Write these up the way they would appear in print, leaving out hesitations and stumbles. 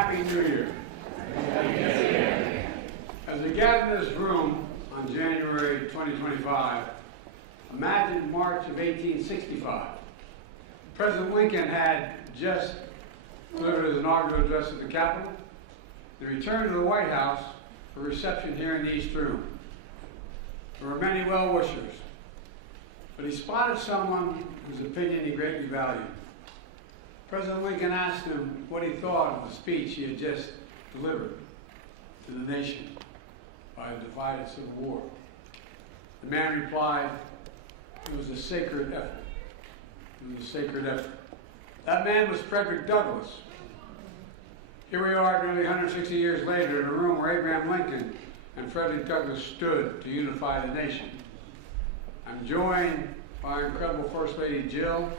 Happy New Year. As we gather in this room on January 2025, imagine March of 1865. President Lincoln had just delivered his inaugural address at the Capitol, the return to the White House for reception here in the East Room. There were many well-wishers, but he spotted someone whose opinion he greatly valued. President Lincoln asked him what he thought of the speech he had just delivered to the nation by a divided civil war. The man replied, "It was a sacred effort. It was a sacred effort." That man was Frederick Douglass. Here we are nearly 160 years later in a room where Abraham Lincoln and Frederick Douglass stood to unify the nation. I'm joined by incredible First Lady Jill.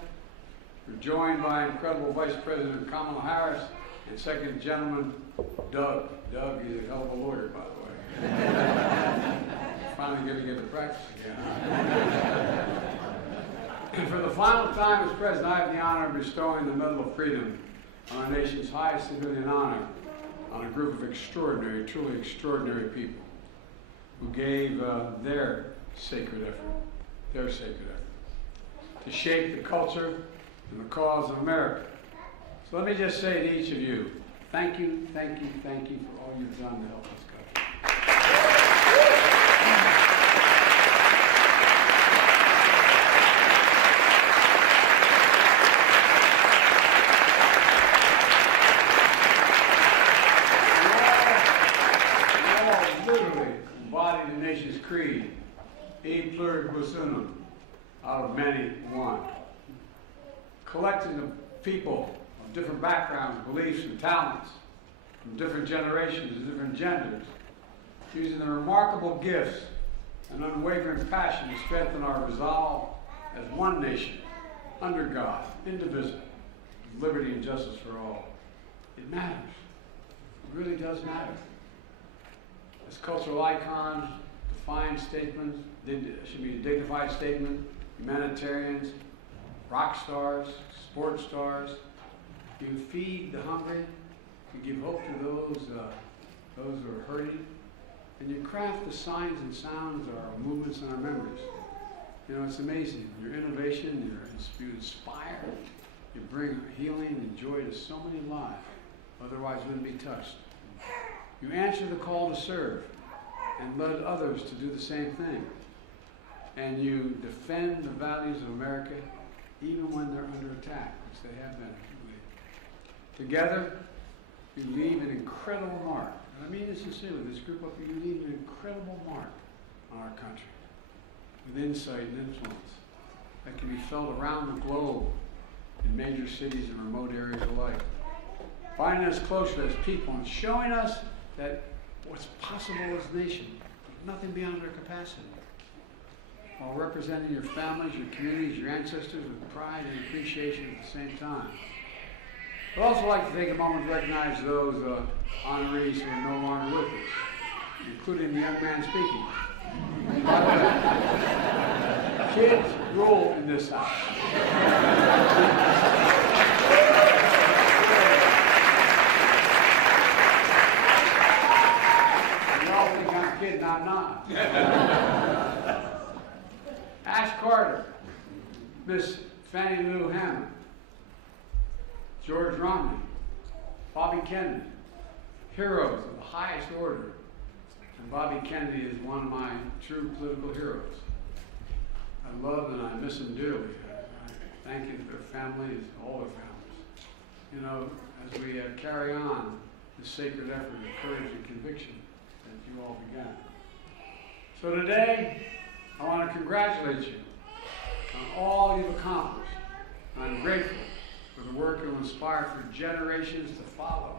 We're joined by incredible Vice President Kamala Harris and Second Gentleman Doug. Doug is a hell of a lawyer, by the way. Finally going to get to practice again. And for the final time as President, I have the honor of bestowing the Medal of Freedom on our nation's highest civilian honor on a group of extraordinary, truly extraordinary people who gave their sacred effort to shape the culture and the cause of America. So let me just say to each of you, thank you, thank you, thank you for all you've done to help us country. You all literally embody the nation's creed, E pluribus unum, out of many one. Collecting of people of different backgrounds, beliefs, and talents, from different generations and different genders, using their remarkable gifts and unwavering passion to strengthen our resolve as one nation, under God, indivisible, with liberty and justice for all. It matters. It really does matter. As cultural icons, defiant statements, should be a dignified statement, humanitarians, rock stars, sports stars. You feed the hungry, you give hope to those who are hurting, and you craft the signs and sounds of our movements and our memories. You know, it's amazing. Your innovation, you inspire, you bring healing and joy to so many lives, otherwise wouldn't be touched. You answer the call to serve and led others to do the same thing. And you defend the values of America even when they're under attack, which they have been. Together, you leave an incredible mark. And I mean this sincerely, this group up here, you leave an incredible mark on our country with insight and influence that can be felt around the globe in major cities and remote areas alike. Finding us closer as people and showing us that what's possible as a nation, nothing beyond our capacity. While representing your families, your communities, your ancestors with pride and appreciation at the same time. I'd also like to take a moment to recognize those honorees who are no longer with us, including the young man speaking. By the way, kids rule in this house. You all think I'm kidding, I'm not. Ash Carter, Miss Fannie Lou Hammond, George Romney, Bobby Kennedy, heroes of the highest order. And Bobby Kennedy is one of my true political heroes. I love and I miss them dearly. I thank you to their families, all their families. You know, as we carry on this sacred effort of courage and conviction that you all began. So today, I want to congratulate you on all you've accomplished. I'm grateful for the work you'll inspire for generations to follow,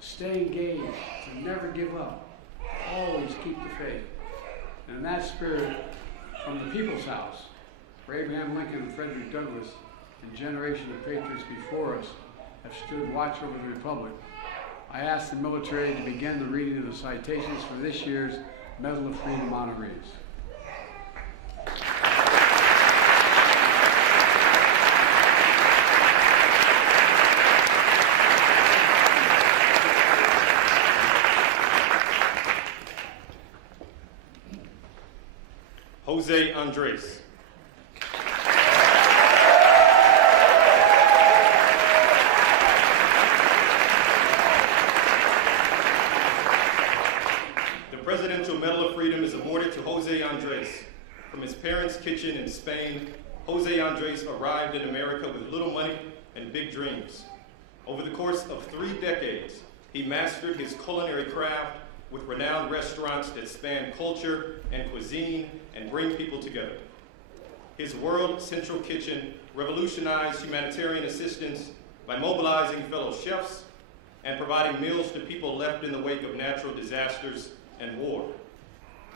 to stay engaged, to never give up, to always keep the faith. And in that spirit, from the People's House, where Abraham Lincoln and Frederick Douglass and generations of patriots before us have stood watch over the Republic, I ask the military to begin the reading of the citations for this year's Medal of Freedom honorees. Andres. The Presidential Medal of Freedom is awarded to Jose Andres. From his parents' kitchen in Spain, Jose Andres arrived in America with little money and big dreams. Over the course of 3 decades, he mastered his culinary craft with renowned restaurants that span culture and cuisine and bring people together. His World Central Kitchen revolutionized humanitarian assistance by mobilizing fellow chefs and providing meals to people left in the wake of natural disasters and war.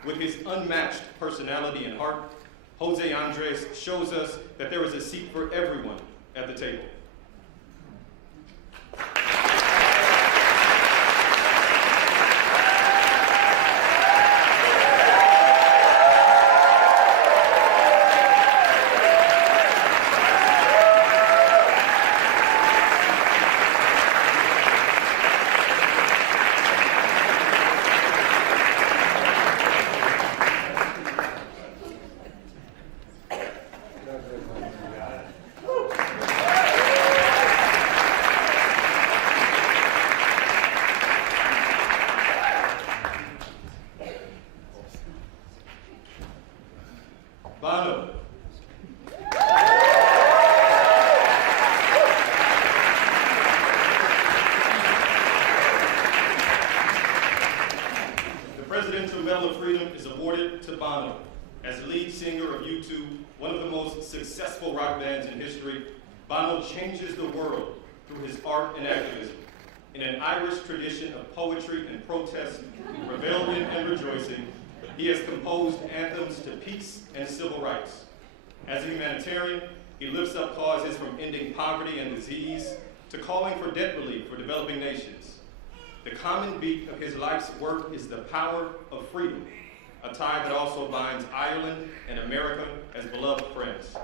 With his unmatched personality and heart, Jose Andres shows us that there is a seat for everyone at the table. Bono. The Presidential Medal of Freedom is awarded to Bono. As lead singer of U2, one of the most successful rock bands in history, Bono changes the world through his art and activism. In an Irish tradition of poetry and protest, rebellion and rejoicing, he has composed anthems to peace and civil rights. As a humanitarian, he lifts up causes from ending poverty and disease to calling for debt relief for developing nations. The common beat of his life's work is the power of freedom, a tie that also binds Ireland and America as beloved friends.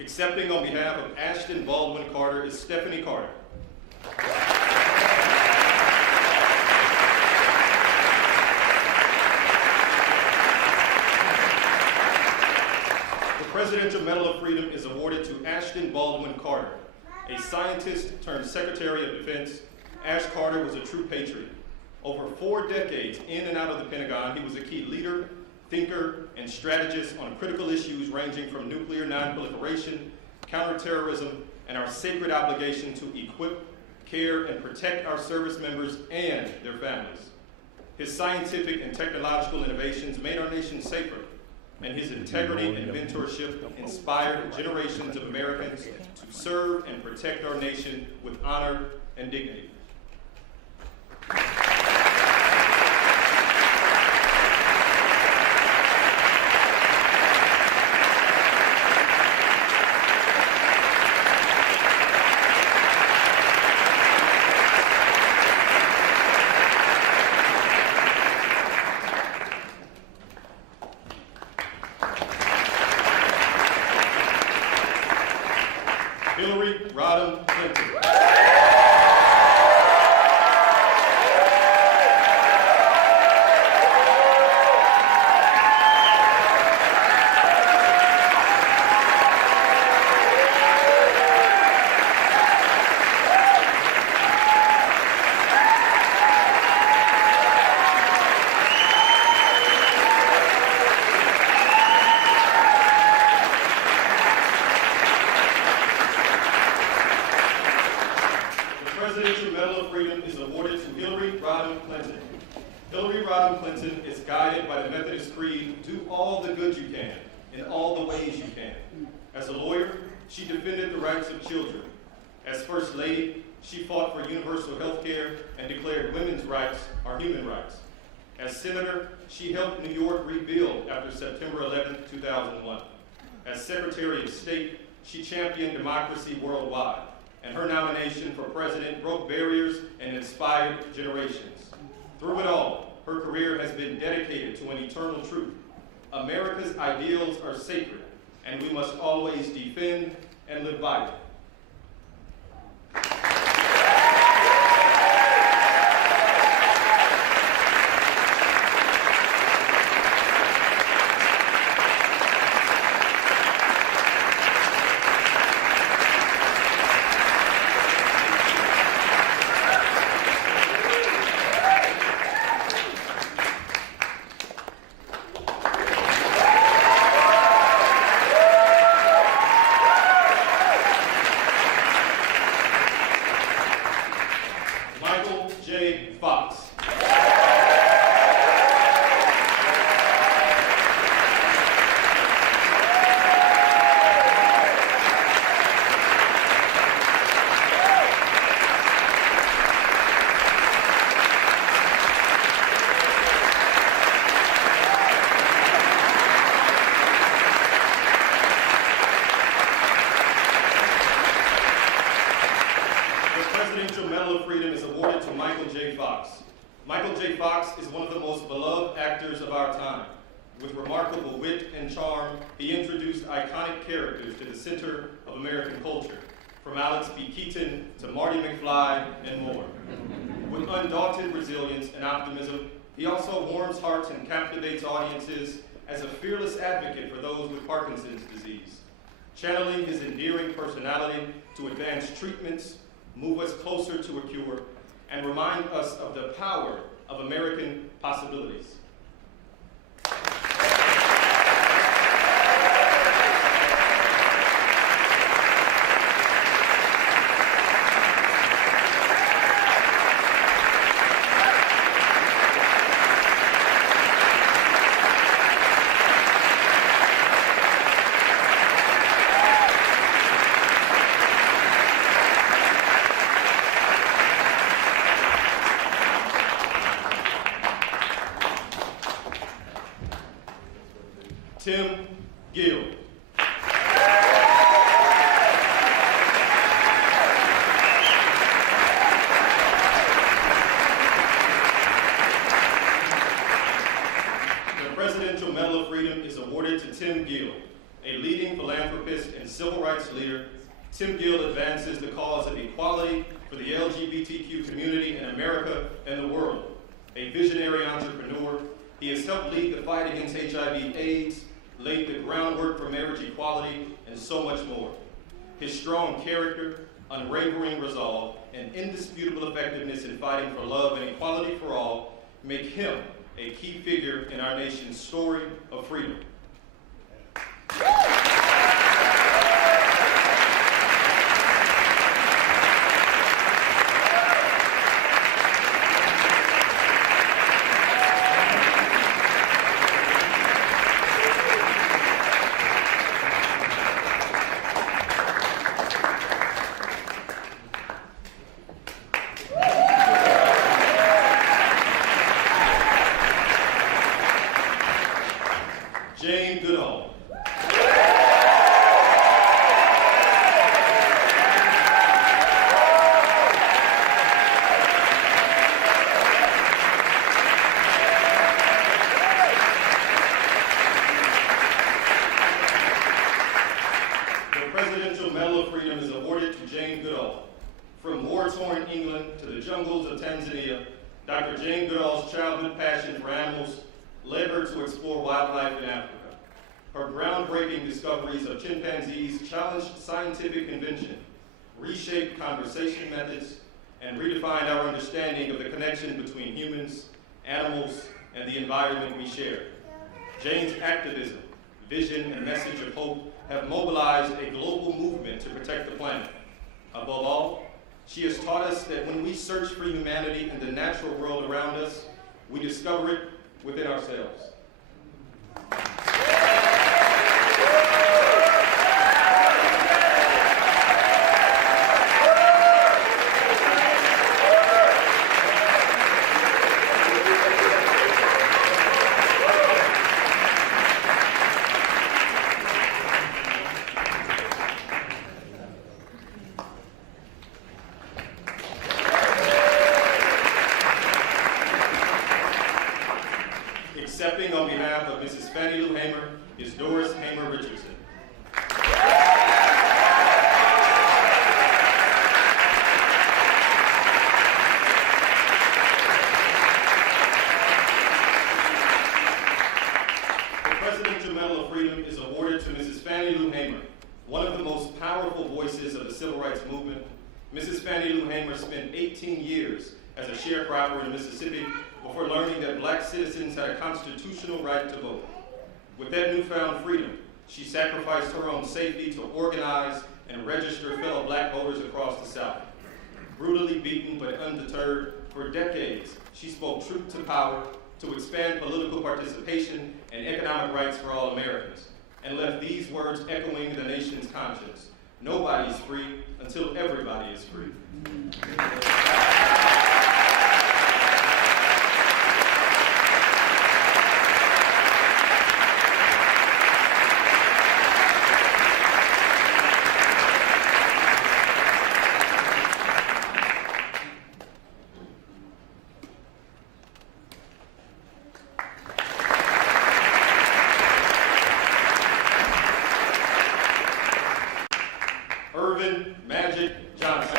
Accepting on behalf of Ashton Baldwin Carter is Stephanie Carter. The Presidential Medal of Freedom is awarded to Ashton Baldwin Carter. A scientist turned Secretary of Defense, Ash Carter was a true patriot. Over 4 decades in and out of the Pentagon, he was a key leader, thinker, and strategist on critical issues ranging from nuclear non-proliferation, counterterrorism, and our sacred obligation to equip, care, and protect our service members and their families. His scientific and technological innovations made our nation safer, and his integrity and mentorship inspired generations of Americans to serve and protect our nation with honor and dignity. Hillary Rodham Clinton. The Presidential Medal of Freedom is awarded to Hillary Rodham Clinton. Hillary Rodham Clinton is guided by the Methodist Creed, do all the good you can, in all the ways you can. As a lawyer, she defended the rights of children. As First Lady, she fought for universal health care and declared women's rights are human rights. As senator, she helped New York rebuild after September 11, 2001. As Secretary of State, she championed democracy worldwide, and her nomination for president broke barriers and inspired generations. Through it all, her career has been dedicated to an eternal truth. America's ideals are sacred, and we must always defend and live by them. Michael J. Fox. The Presidential Medal of Freedom is awarded to Michael J. Fox. Michael J. Fox is one of the most beloved actors of our time. With remarkable wit and charm, he introduced iconic characters to the center of American culture, from Alex P. Keaton to Marty McFly and more. With undaunted resilience and optimism, he also warms hearts and captivates audiences as a fearless advocate for those with Parkinson's disease, channeling his endearing personality to advance treatments, move us closer to a cure, and remind us of the power of American possibilities. Tim Gill. The Presidential Medal of Freedom is awarded to Tim Gill, a leading philanthropist and civil rights leader. Tim Gill advances the cause of equality for the LGBTQ community in America and the world. A visionary entrepreneur, he has helped lead the fight against HIV/AIDS, laid the groundwork for marriage equality, and so much more. His strong character, unwavering resolve, and indisputable effectiveness in fighting for love and equality for all make him a key figure in our nation's story of freedom. Jane Goodall. The Presidential Medal of Freedom is awarded to Jane Goodall. From war-torn England to the jungles of Tanzania, Dr. Jane Goodall's childhood passion for animals led her to explore wildlife in Africa. Her groundbreaking discoveries of chimpanzees challenged scientific convention, reshaped conversation methods, and redefined our understanding of the connection between humans, animals, and the environment we share. Jane's activism, vision, and message of hope have mobilized a global movement to protect the planet. Above all, she has taught us that when we search for humanity in the natural world around us, we discover it within ourselves. Warren Richardson. The Presidential Medal of Freedom is awarded to Mrs. Fannie Lou Hamer, one of the most powerful voices of the civil rights movement. Mrs. Fannie Lou Hamer spent 18 years as a sharecropper in Mississippi before learning that black citizens had a constitutional right to vote. With that newfound freedom, she sacrificed her own safety to organize and register fellow black voters across the South. Brutally beaten but undeterred, for decades, she spoke truth to power to expand political participation and economic rights for all Americans, and left these words echoing the nation's conscience: nobody's free until everybody is free. Irvin Magic Johnson.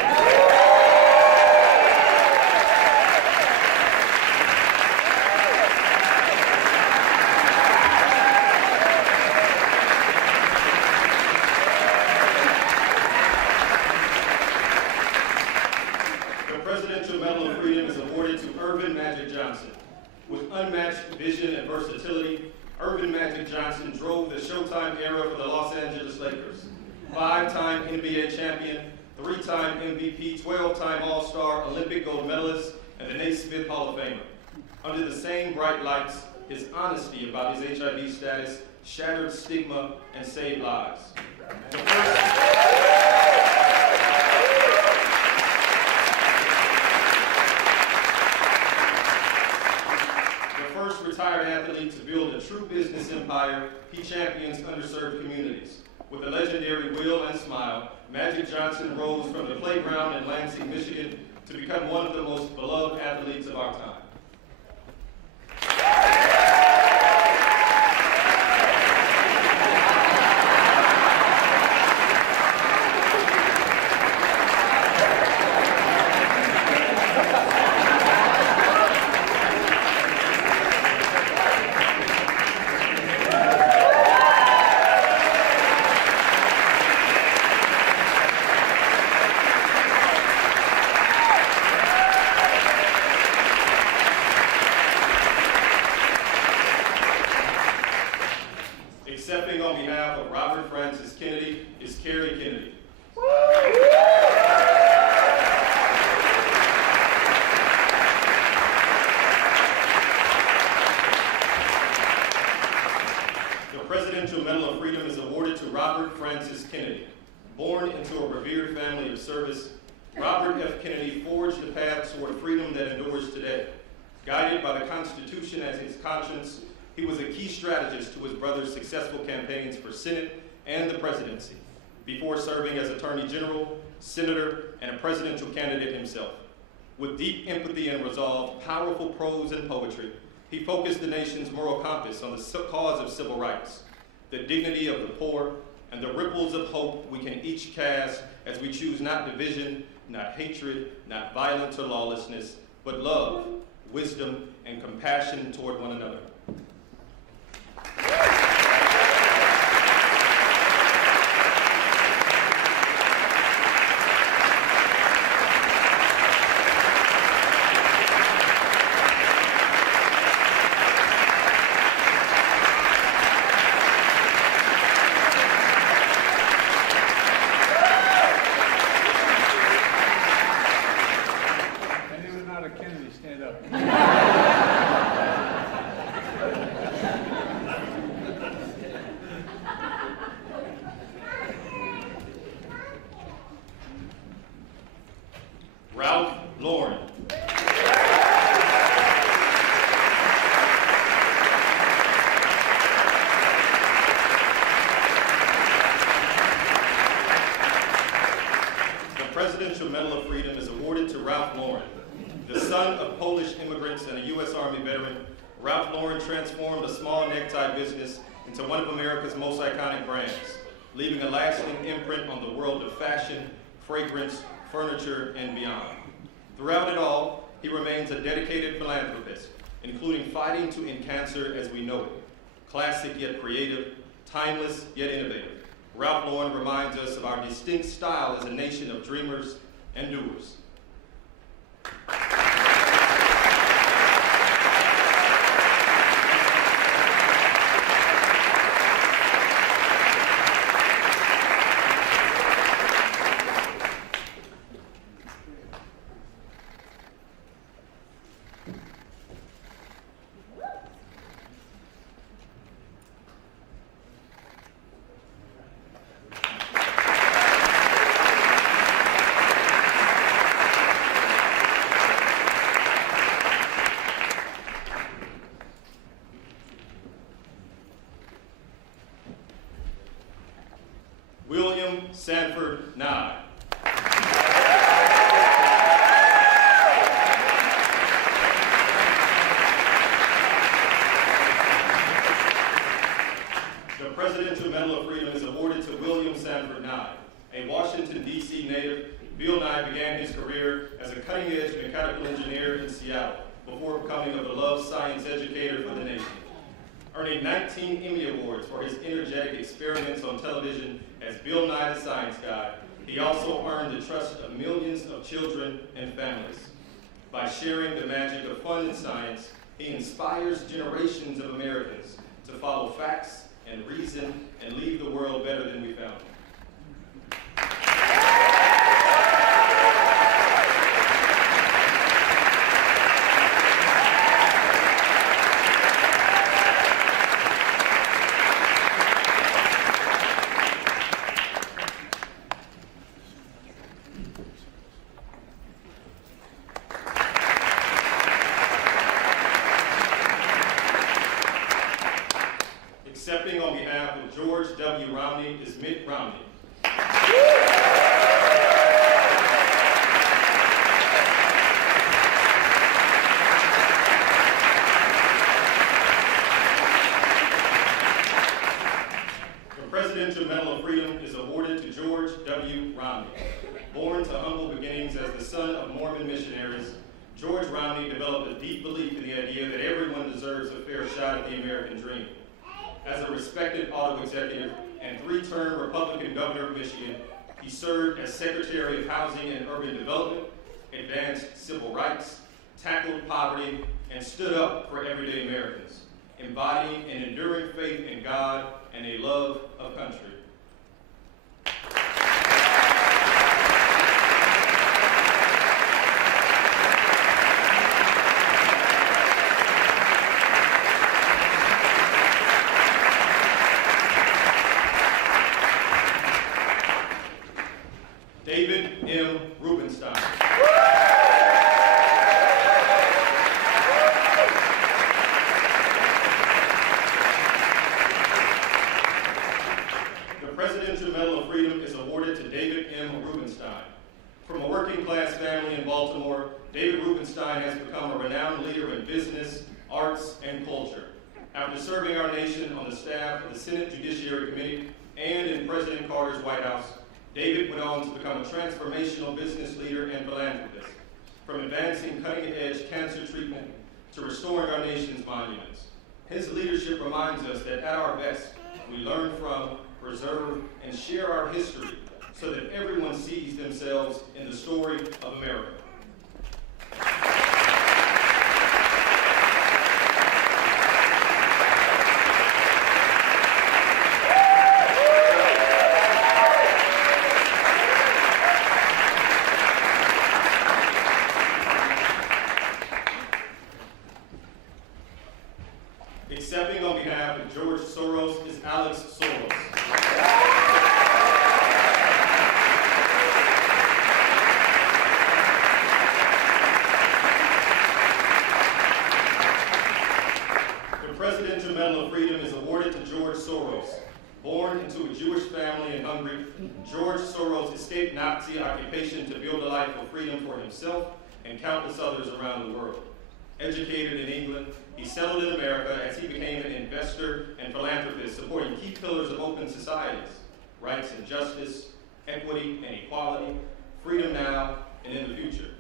The Presidential Medal of Freedom is awarded to Irvin Magic Johnson. With unmatched vision and versatility, Irvin Magic Johnson drove the Showtime era for the Los Angeles Lakers. 5-time NBA champion, 3-time MVP, 12-time All-Star, Olympic gold medalist, and the Naismith Hall of Famer. Under the same bright lights, his honesty about his HIV status shattered stigma and saved lives. The first retired athlete to build a true business empire, he champions underserved communities. With a legendary will and smile, Magic Johnson rose from the playground in Lansing, Michigan, to become one of the most beloved athletes of our time. Accepting on behalf of Robert Francis Kennedy is Kerry Kennedy. The Presidential Medal of Freedom is awarded to Robert Francis Kennedy. Born into a revered family of service, Robert F. Kennedy forged the path toward freedom that endures today. Guided by the Constitution as his conscience, he was a key strategist to his brother's successful campaigns for Senate and the presidency, before serving as Attorney General, Senator, and a presidential candidate himself. With deep empathy and resolve, powerful prose and poetry, he focused the nation's moral compass on the cause of civil rights, the dignity of the poor, and the ripples of hope we can each cast as we choose not division, not hatred, not violence or lawlessness, but love, wisdom, and compassion toward one another. Anyone not a Kennedy, stand up. Ralph Lauren. The Presidential Medal of Freedom is awarded to Ralph Lauren. The son of Polish immigrants and a U.S. Army veteran, Ralph Lauren transformed a small necktie business into one of America's most iconic brands, leaving a lasting imprint on the world of fashion, fragrance, furniture, and beyond. Throughout it all, he remains a dedicated philanthropist, including fighting to end cancer as we know it. Classic yet creative, timeless yet innovative, Ralph Lauren reminds us of our distinct style as a nation of dreamers and doers. William Sanford Nye. The Presidential Medal of Freedom is awarded to William Sanford Nye. A Washington, D.C. native, Bill Nye began his career as a cutting-edge mechanical engineer in Seattle before becoming a beloved science educator for the nation. Earning 19 Emmy Awards for his energetic experiments on television as Bill Nye the Science Guy, he also earned the trust of millions of children and families. By sharing the magic of fun and science, he inspires generations of Americans to follow facts and reason and leave the world better than we found it. Accepting on behalf of George W. Romney is Mitt Romney. The Presidential Medal of Freedom is awarded to George W. Romney. Born to humble beginnings as the son of Mormon missionaries, George Romney developed a deep belief in the idea that everyone deserves a fair shot at the American dream. As a respected auto executive and three-term Republican governor of Michigan, he served as Secretary of Housing and Urban Development, advanced civil rights, tackled poverty, and stood up for everyday Americans, embodying an enduring faith in God and a love of country. David M. Rubenstein. The Presidential Medal of Freedom is awarded to David M. Rubenstein. From a working-class family in Baltimore, David Rubenstein has become a renowned leader in business, arts, and culture. After serving our nation on the staff of the Senate Judiciary Committee and in President Carter's White House, David went on to become a transformational business leader and philanthropist, from advancing cutting-edge cancer treatment to restoring our nation's monuments. His leadership reminds us that at our best, we learn from, preserve, and share our history so that everyone sees themselves in the story of America. Accepting on behalf of George Soros is Alex Soros. The Presidential Medal of Freedom is awarded to George Soros. Born into a Jewish family in Hungary, George Soros escaped Nazi occupation to build a life of freedom for himself and countless others around the world. Educated in England, he settled in America as he became an investor and philanthropist, supporting key pillars of open societies: rights and justice, equity and equality, freedom now and in the future.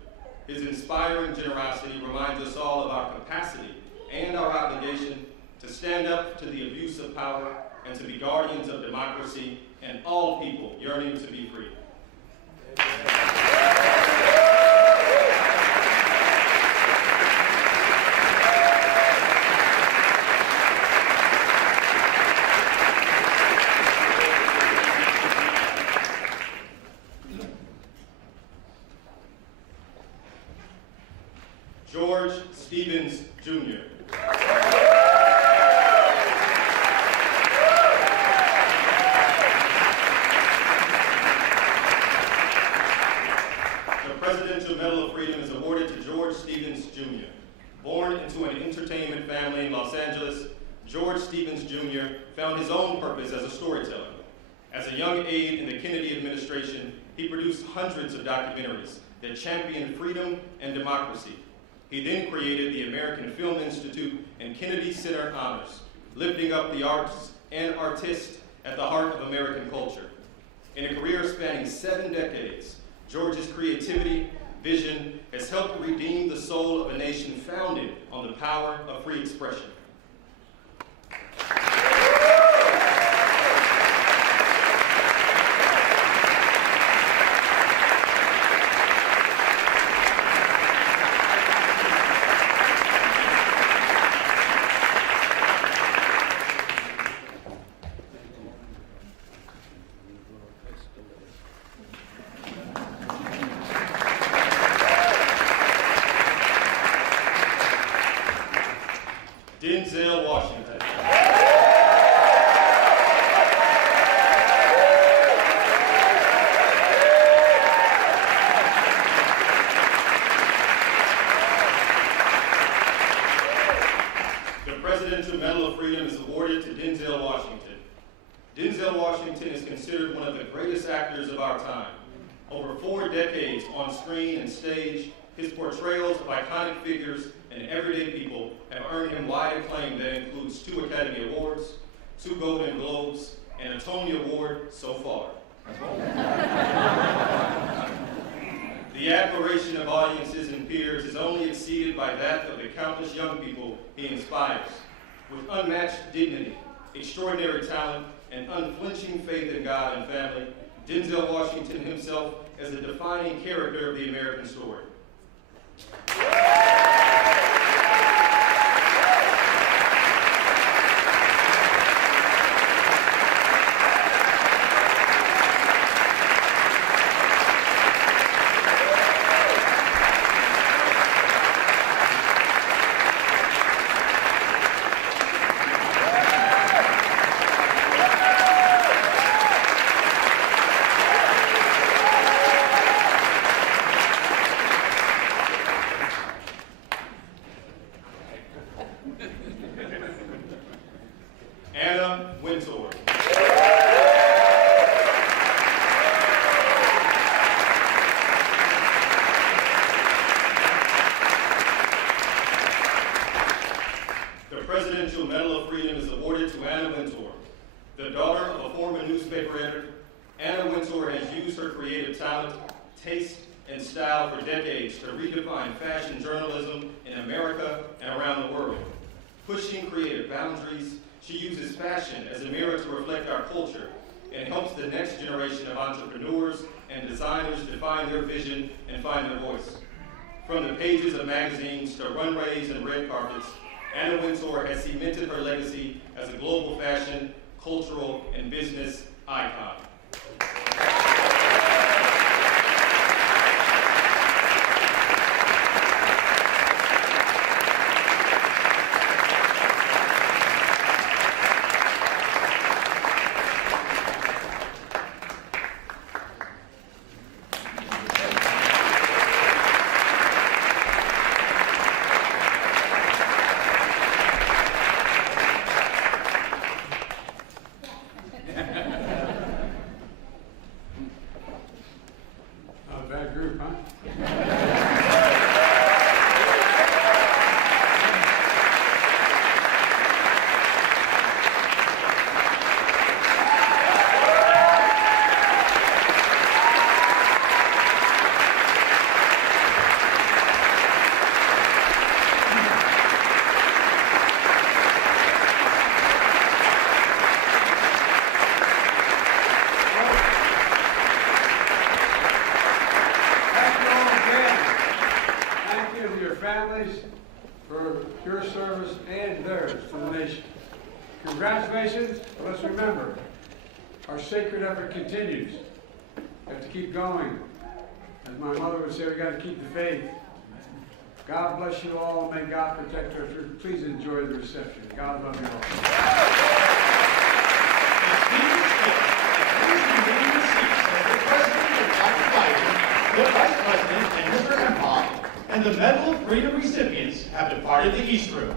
His inspiring generosity reminds us all of our capacity and our obligation to stand up to the abuse of power and to be guardians of democracy and all people yearning to be free. George Stevens, Jr. The Presidential Medal of Freedom is awarded to George Stevens, Jr. Born into an entertainment family in Los Angeles, George Stevens, Jr. found his own purpose as a storyteller. As a young aide in the Kennedy administration, he produced hundreds of documentaries that championed freedom and democracy. He then created the American Film Institute and Kennedy Center Honors, lifting up the arts and artists at the heart of American culture. In a career spanning 7 decades, George's creativity, vision has helped redeem the soul of a nation founded on the power of free expression. Denzel Washington. The Presidential Medal of Freedom is awarded to Denzel Washington. Denzel Washington is considered one of the greatest actors of our time. Over 4 decades on screen and stage, his portrayals of iconic figures and everyday people have earned him wide acclaim that includes 2 Academy Awards, 2 Golden Globes, and a Tony Award so far. The admiration of audiences and peers is only exceeded by that of the countless young people he inspires. With unmatched dignity, extraordinary talent, and unflinching faith in God and family, Denzel Washington himself is a defining character of the American story. Anna Wintour. The Presidential Medal of Freedom is awarded to Anna Wintour. The daughter of a former newspaper editor, Anna Wintour has used her creative talent, taste, and style for decades to redefine fashion journalism in America and around the world. Pushing creative boundaries, she uses fashion as a mirror to reflect our culture and helps the next generation of entrepreneurs and designers define their vision and find their voice. From the pages of magazines to runways and red carpets, Anna Wintour has cemented her legacy as a global fashion, cultural, and business icon. families for your service and theirs to the nation. Congratulations. Let's remember, our sacred effort continues. We have to keep going. As my mother would say, we got to keep the faith. God bless you all, and may God protect our church. Please enjoy the reception. God love you all. The Vice President and Mr. Empire and the Medal of Freedom recipients have departed the East Room.